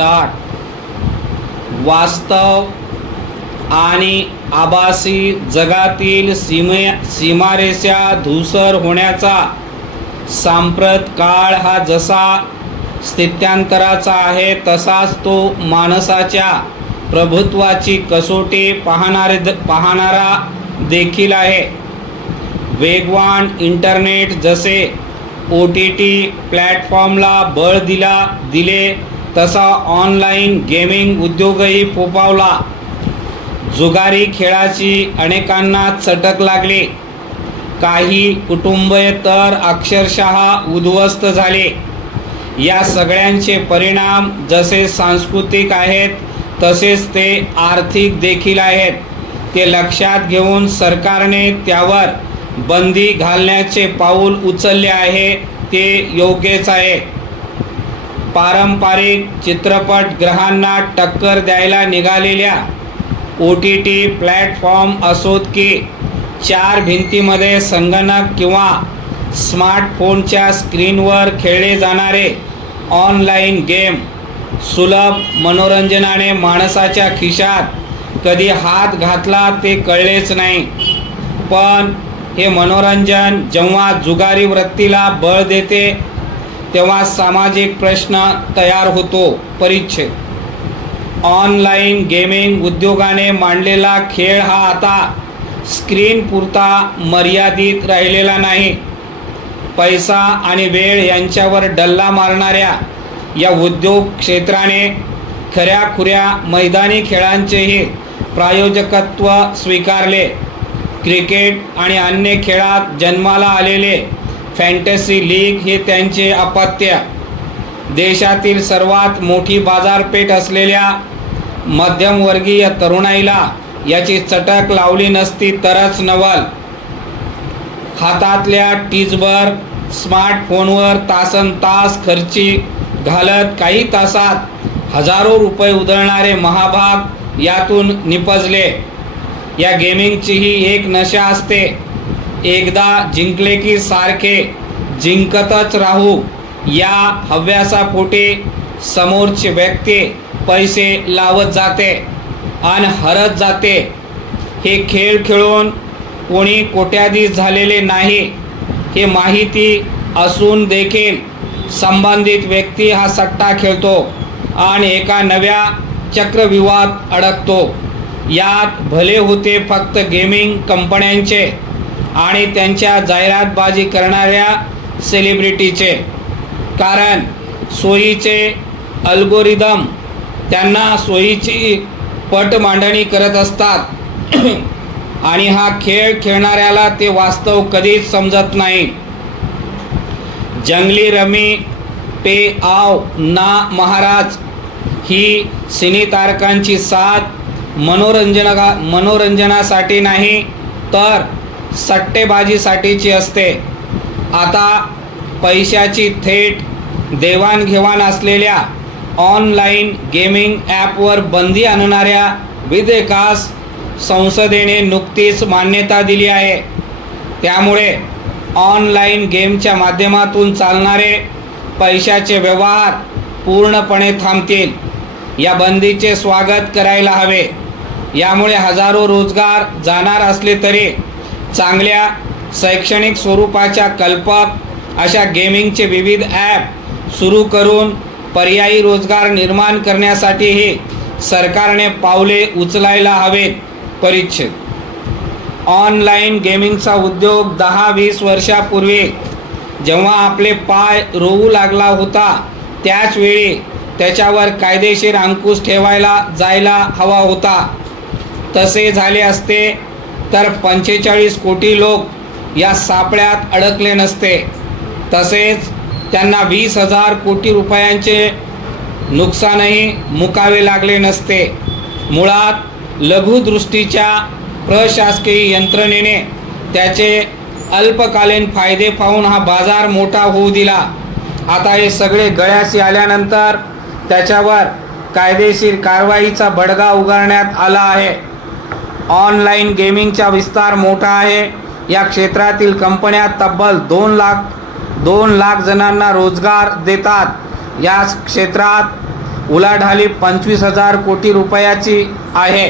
Start. वास्तव आणि आभासी जगातील सीमारेषा धूसर होण्याचा सांप्रत काळ हा जसा स्थित्यंतराचा आहे, तसाच तो माणसाच्या प्रभुत्वाची कसोटी पाहणारा देखील आहे। वेगवान इंटरनेट जसे OTT प्लॅटफॉर्मला बळ दिले, तसा ऑनलाईन गेमिंग उद्योगही फोफावला। जुगारी खेळाची अनेकांना चटक लागली, काही कुटुंबे तर अक्षरशः उद्ध्वस्त झाले। या सगळ्यांचे परिणाम जसे सांस्कृतिक आहेत, तसेच ते आर्थिक देखील आहेत। ते लक्षात घेऊन सरकारने त्यावर बंदी घालण्याचे पाऊल उचलले आहे, ते योग्यच आहे। पारंपरिक चित्रपटगृहांना टक्कर द्यायला निघालेल्या OTT प्लॅटफॉर्म असोत की चार भिंतीमध्ये संगणक किंवा स्मार्टफोनच्या स्क्रीनवर खेळले जाणारे ऑनलाईन गेम, सुलभ मनोरंजनाने माणसाच्या खिशात कधी हात घातला ते कळलेच नाही। पण हे मनोरंजन जेव्हा जुगारी वृत्तीला बळ देते, तेव्हा सामाजिक प्रश्न तयार होतो। परिच्छेद। ऑनलाईन गेमिंग उद्योगाने मांडलेला खेळ हा आता स्क्रीन पुरता मर्यादित राहिलेला नाही। पैसा आणि वेळ यांच्यावर डल्ला मारणाऱ्या या उद्योग क्षेत्राने खऱ्याखुऱ्या मैदानी खेळांचेही प्रायोजकत्व स्वीकारले। क्रिकेट आणि अन्य खेळात जन्माला आलेले फॅन्टसी लीग हे त्यांचे अपत्य। देशातील सर्वात मोठी बाजारपेठ असलेल्या मध्यमवर्गीय तरुणाईला याची चटक लावली नसती तरच नवल। हातातल्या टीचभर स्मार्टफोनवर तासनतास खर्ची घालत काही तासात हजारो रुपये उधळणारे महाभाग यातून निपजले। या गेमिंगचीही एक नशा असते, एकदा जिंकले की सारखे जिंकतच राहू या हव्यासापोटी समोरची व्यक्ती पैसे लावत जाते आणि हरत जाते। हे खेळ खेळून कोणी कोट्याधीश झालेले नाही हे माहिती असून देखील संबंधित व्यक्ती हा सट्टा खेळतो आणि एका नव्या चक्रव्यूहात अडकतो। यात भले होते फक्त गेमिंग कंपन्यांचे आणि त्यांच्या जाहिरातबाजी करणाऱ्या सेलिब्रिटीचे, कारण सोयीचे अल्गोरिदम त्यांना सोयीची पट मांडणी करत असतात आणि हा खेळ खेळणाऱ्याला ते वास्तव कधीच समजत नाही। जंगली रमी पे आओ ना महाराज ही सिनेतारकांची साथ मनोरंजनासाठी नाही तर सट्टेबाजीसाठीची असते। आता पैशाची थेट देवाणघेवाण असलेल्या ऑनलाईन गेमिंग ॲपवर बंदी आणणाऱ्या विधेयकास संसदेने नुकतीच मान्यता दिली आहे। त्यामुळे ऑनलाईन गेमच्या माध्यमातून चालणारे पैशाचे व्यवहार पूर्णपणे थांबतील। या बंदीचे स्वागत करायला हवे। यामुळे हजारो रोजगार जाणार असले तरी चांगल्या शैक्षणिक स्वरूपाच्या कल्पक अशा गेमिंगचे विविध ॲप सुरू करून पर्यायी रोजगार निर्माण करण्यासाठीही सरकारने पावले उचलायला हवेत। परिच्छेद। ऑनलाईन गेमिंगचा उद्योग 10-20 वर्षापूर्वी जेव्हा आपले पाय रोवू लागला होता, त्याचवेळी त्याच्यावर कायदेशीर अंकुश ठेवायला जायला हवा होता। तसे झाले असते तर 45 कोटी लोक या सापळ्यात अडकले नसते, तसेच त्यांना 20,000 कोटी रुपयांचे नुकसानही मुकावे लागले नसते। मुळात लघुदृष्टीच्या प्रशासकीय यंत्रणेने त्याचे अल्पकालीन फायदे पाहून हा बाजार मोठा होऊ दिला। आता हे सगळे गळ्याशी आल्यानंतर त्याच्यावर कायदेशीर कारवाईचा बडगा उगारण्यात आला आहे। ऑनलाईन गेमिंगचा विस्तार मोठा आहे। या क्षेत्रातील कंपन्या तब्बल 2 लाख जणांना रोजगार देतात। या क्षेत्रात उलाढाली 25,000 कोटी रुपयाची आहे.